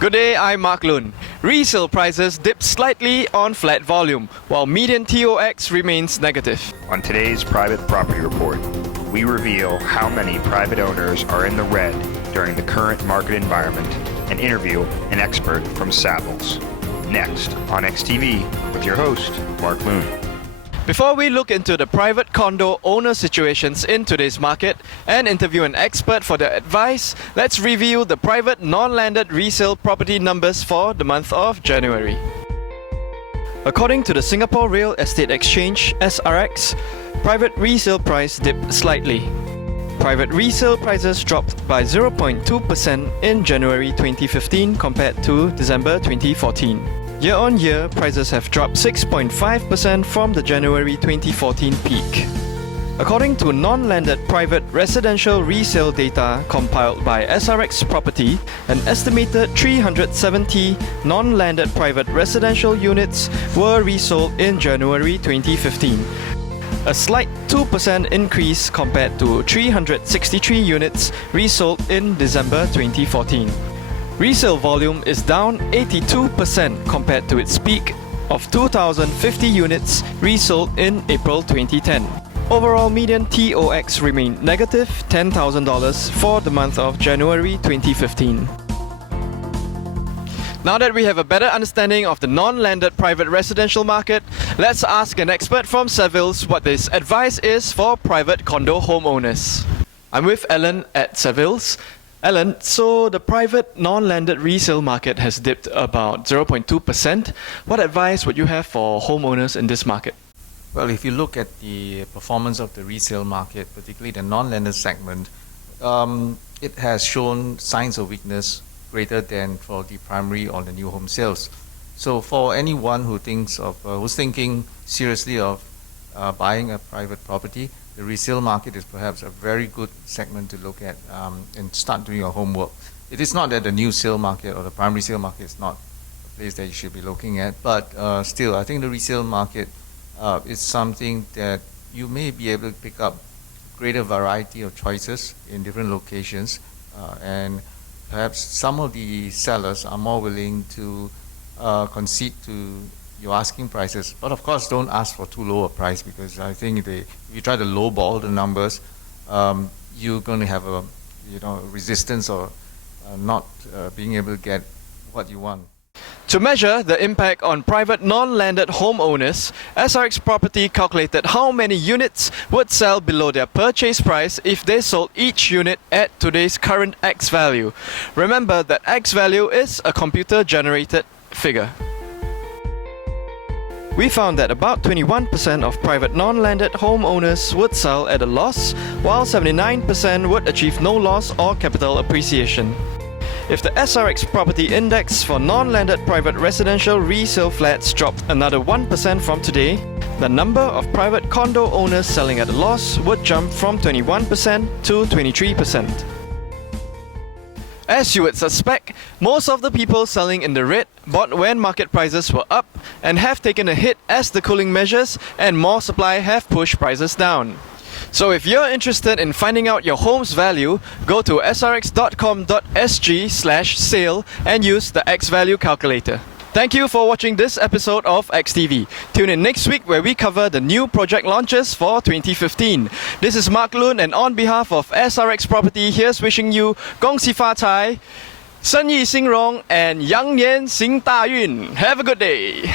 Good day, I'm Mark Lun. Resale prices dipped slightly on flat volume, while median TOX remains negative. On today's Private Property Report, we reveal how many private owners are in the red during the current market environment and interview an expert from Savills. Next on XTV with your host, Mark Lun. Before we look into the private condo owner situations in today's market and interview an expert for their advice, let's review the private non-landed resale property numbers for the month of January. According to the Singapore Real Estate Exchange, SRX, private resale price dipped slightly. Private resale prices dropped by 0.2% in January 2015 compared to December 2014. Year-on-year, prices have dropped 6.5% from the January 2014 peak. According to Non-landed Private Residential Resale data compiled by SRX Property, an estimated 370 non-landed private residential units were resold in January 2015. A slight 2% increase compared to 363 units resold in December 2014. Resale volume is down 82% compared to its peak of 2,050 units resold in April 2010. Overall median TOX remained negative $10,000 for the month of January 2015. Now that we have a better understanding of the non-landed private residential market, let's ask an expert from Savills what this advice is for private condo homeowners. I'm with Alan at Savills. Alan, so the private non-landed resale market has dipped about 0.2%. What advice would you have for homeowners in this market? Well, if you look at the performance of the resale market, particularly the non-landed segment, it has shown signs of weakness greater than for the primary or the new home sales. So for anyone who who's thinking seriously of buying a private property, the resale market is perhaps a very good segment to look at and start doing your homework. It is not that the new sale market or the primary sale market is not a place that you should be looking at, but still, I think the resale market is something that you may be able to pick up greater variety of choices in different locations, and perhaps some of the sellers are more willing to concede to your asking prices, but of course don't ask for too low a price, because I think if you try to lowball the numbers, you're going to have a resistance or not being able to get what you want. To measure the impact on private non-landed homeowners, SRX Property calculated how many units would sell below their purchase price if they sold each unit at today's current X value. Remember that X value is a computer-generated figure. We found that about 21% of private non-landed homeowners would sell at a loss, while 79% would achieve no loss or capital appreciation. If the SRX Property Index for non-landed private residential resale flats dropped another 1% from today, the number of private condo owners selling at a loss would jump from 21% to 23%. As you would suspect, most of the people selling in the red bought when market prices were up and have taken a hit as the cooling measures and more supply have pushed prices down. So if you're interested in finding out your home's value, go to srx.com.sg/sale and use the X value calculator. Thank you for watching this episode of XTV. Tune in next week where we cover the new project launches for 2015. This is Mark Lun, and on behalf of SRX Property, here's wishing you 恭喜发财, 生意兴隆, and 羊年行大运. Have a good day.